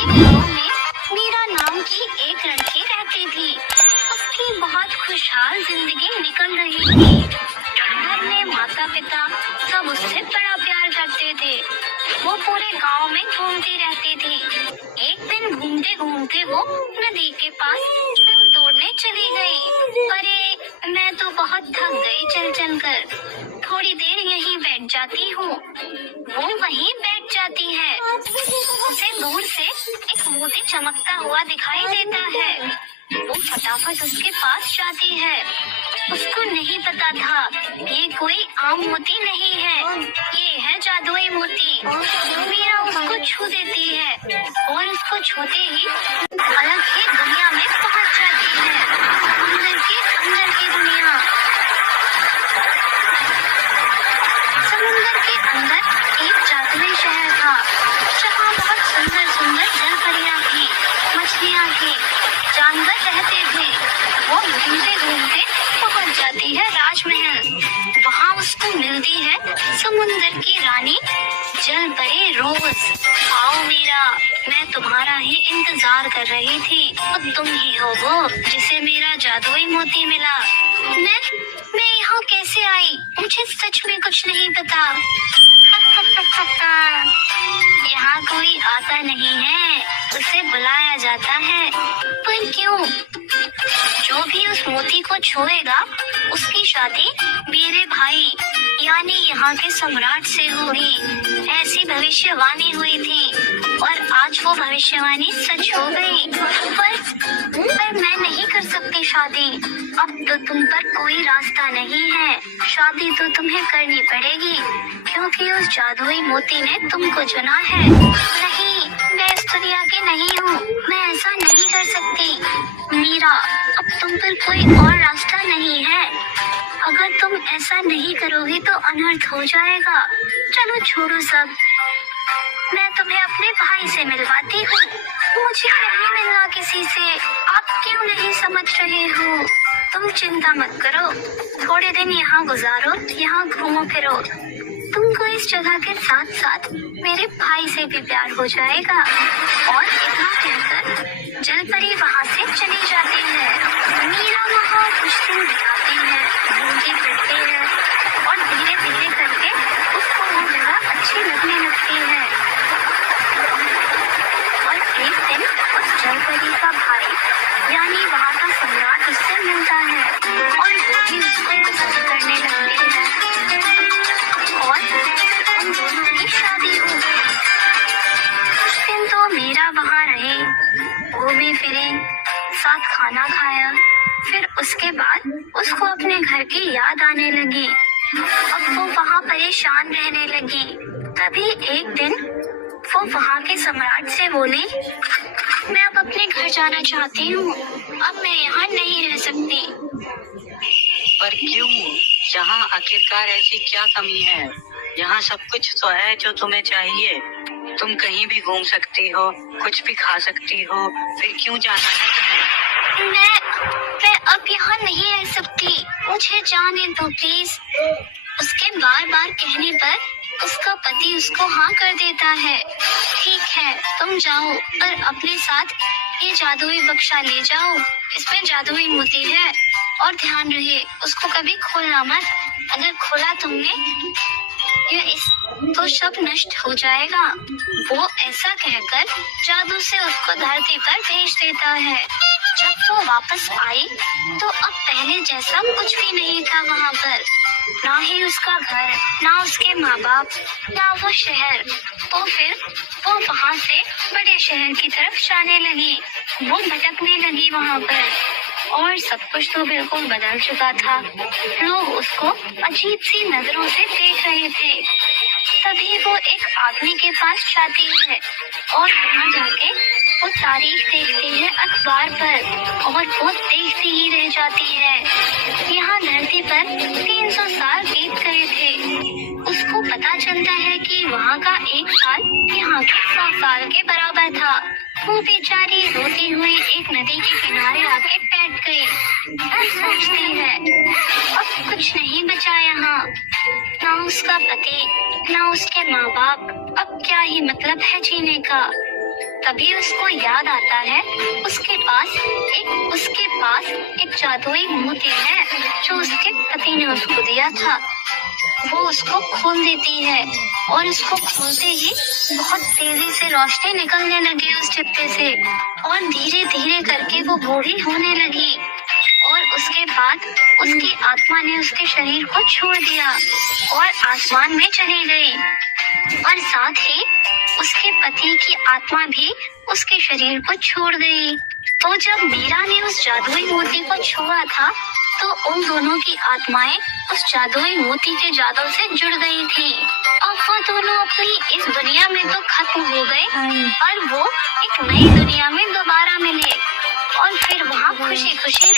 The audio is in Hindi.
एक गांव में मीरा नाम की एक लड़की रहती थी। उसकी बहुत खुशहाल जिंदगी निकल रही थी। घर में माता पिता सब उससे बड़ा प्यार करते थे। वो पूरे गांव में घूमती रहती थी। एक दिन घूमते घूमते वो नदी के पास जल तोड़ने चली गई। अरे मैं तो बहुत थक गई चल चल कर, थोड़ी देर यहीं बैठ जाती हूँ। वो वहीं बैठ जाती है। उसे दूर से एक मोती चमकता हुआ दिखाई देता है। वो फटाफट उसके पास जाती है। उसको नहीं पता था ये कोई आम मोती नहीं है, ये है जादुई मोती। मीरा उसको छू देती है और उसको छूते ही अलग ही दुनिया में पहुंच जाती है। अंदर की दुनिया। समुंदर के अंदर एक जादुई शहर था, जहाँ बहुत सुंदर सुंदर जलपरियाँ थी, मछलियाँ थी, जानवर रहते थे। वो घूमते घूमते पहुंच जाती है राजमहल। वहाँ उसको मिलती है समुंदर की रानी जलपरी रोज। आओ मीरा, मैं तुम्हारा ही इंतजार कर रही थी। और तुम ही हो वो जिसे मेरा जादुई मोती मिला। मैं यहाँ कैसे आई? मुझे सच में कुछ नहीं पता। यहाँ कोई आता नहीं है, उसे बुलाया जाता है। पर क्यों? जो भी उस मोती को छुएगा उसकी शादी मेरे भाई यानी यहाँ के सम्राट से होगी, ऐसी भविष्यवाणी हुई थी। और आज वो भविष्यवाणी सच हो गई। पर मैं नहीं कर सकती शादी। अब तो तुम पर कोई रास्ता नहीं है। शादी तो तुम्हें करनी पड़ेगी, क्योंकि उस जादुई मोती ने तुमको चुना है। नहीं, मैं इस दुनिया की नहीं हूँ, मैं ऐसा नहीं कर सकती। मीरा, अब तुम पर कोई और रास्ता नहीं है। अगर तुम ऐसा नहीं करोगी तो अनर्थ हो जाएगा। चलो छोड़ो सब, मैं तुम्हें अपने भाई से मिलवाती हूँ। मुझे नहीं मिलना किसी से। आप क्यों नहीं समझ रहे हो? तुम चिंता मत करो, थोड़े दिन यहाँ गुजारो, यहाँ घूमो फिरो। तुमको इस जगह के साथ साथ मेरे भाई से भी प्यार हो जाएगा। और इतना कहकर जलपरी वहाँ से चली जाती है। मीरा वहाँ कुछ दिन बिताती है, घूमती फिरती है और धीरे धीरे करके उसको वो जगह अच्छी लगने लगती है। और एक दिन उस जलपरी का भाई यानी वहाँ का सम्राट उससे मिलता है और वो भी उसको पसंद करने लगते हैं और उन दोनों की शादी हो गई। कुछ दिन तो मीरा वहाँ रही, घूमी फिरी, साथ खाना खाया। फिर उसके बाद उसको अपने घर की याद आने लगी। अब वो वहाँ परेशान रहने लगी। तभी एक दिन वो वहाँ के सम्राट से बोली, मैं अब अपने घर जाना चाहती हूँ। अब मैं यहाँ नहीं रह सकती। पर क्यों? यहाँ आखिरकार ऐसी क्या कमी है? यहाँ सब कुछ तो है जो तुम्हें चाहिए। तुम कहीं भी घूम सकती हो, कुछ भी खा सकती हो, फिर क्यों जाना है तुम्हें? मैं अब यहाँ नहीं रह सकती, मुझे जाने दो प्लीज। उसके बार बार कहने पर उसका पति उसको हाँ कर देता है। ठीक है, तुम जाओ, पर अपने साथ ये जादुई बक्सा ले जाओ, इसमें जादुई मोती है। और ध्यान रहे उसको कभी खोलना मत। अगर खोला तुमने तो सब नष्ट हो जाएगा। वो ऐसा कहकर जादू से उसको धरती पर भेज देता है। जब वो वापस आई तो अब पहले जैसा कुछ भी नहीं था वहाँ पर। ना ही उसका घर, ना उसके माँ बाप, ना वो शहर। तो फिर वो वहाँ से बड़े शहर की तरफ जाने लगी। वो भटकने लगी वहाँ पर और सब कुछ तो बिल्कुल बदल चुका था। लोग उसको अजीब सी नजरों से देख रहे थे। तभी वो एक आदमी के पास जाती है और वहाँ जाके वो तारीख देखती है अखबार पर और वो देखती ही रह जाती है। यहाँ धरती पर 300 साल बीत गए थे। उसको पता चलता है कि वहाँ का एक साल यहाँ के 100 साल के बराबर था। वो बेचारी रोती हुई एक नदी के किनारे आके बैठ गई। सोचती है अब कुछ नहीं बचा यहाँ, ना उसका पति, ना उसके माँ बाप। अब क्या ही मतलब है जीने का। तभी उसको याद आता है उसके पास एक जादुई मोती है जो उसके पति ने उसको दिया था। वो उसको खोल देती है और उसको खोलते ही बहुत तेजी से रोशनी निकलने लगी उस डिब्बे से और धीरे धीरे करके वो बूढ़ी होने लगी और उसके बाद उसकी आत्मा ने उसके शरीर को छोड़ दिया और आसमान में चली गई और साथ ही उसके पति की आत्मा भी उसके शरीर को छोड़ गई। तो जब मीरा ने उस जादुई मोती को छुआ था तो उन दोनों की आत्माएं उस जादुई मोती के जादू से जुड़ गई थी। अब वो दोनों अपनी इस दुनिया में तो खत्म हो गए और वो एक नई दुनिया में दोबारा मिले और फिर वहाँ खुशी खुशी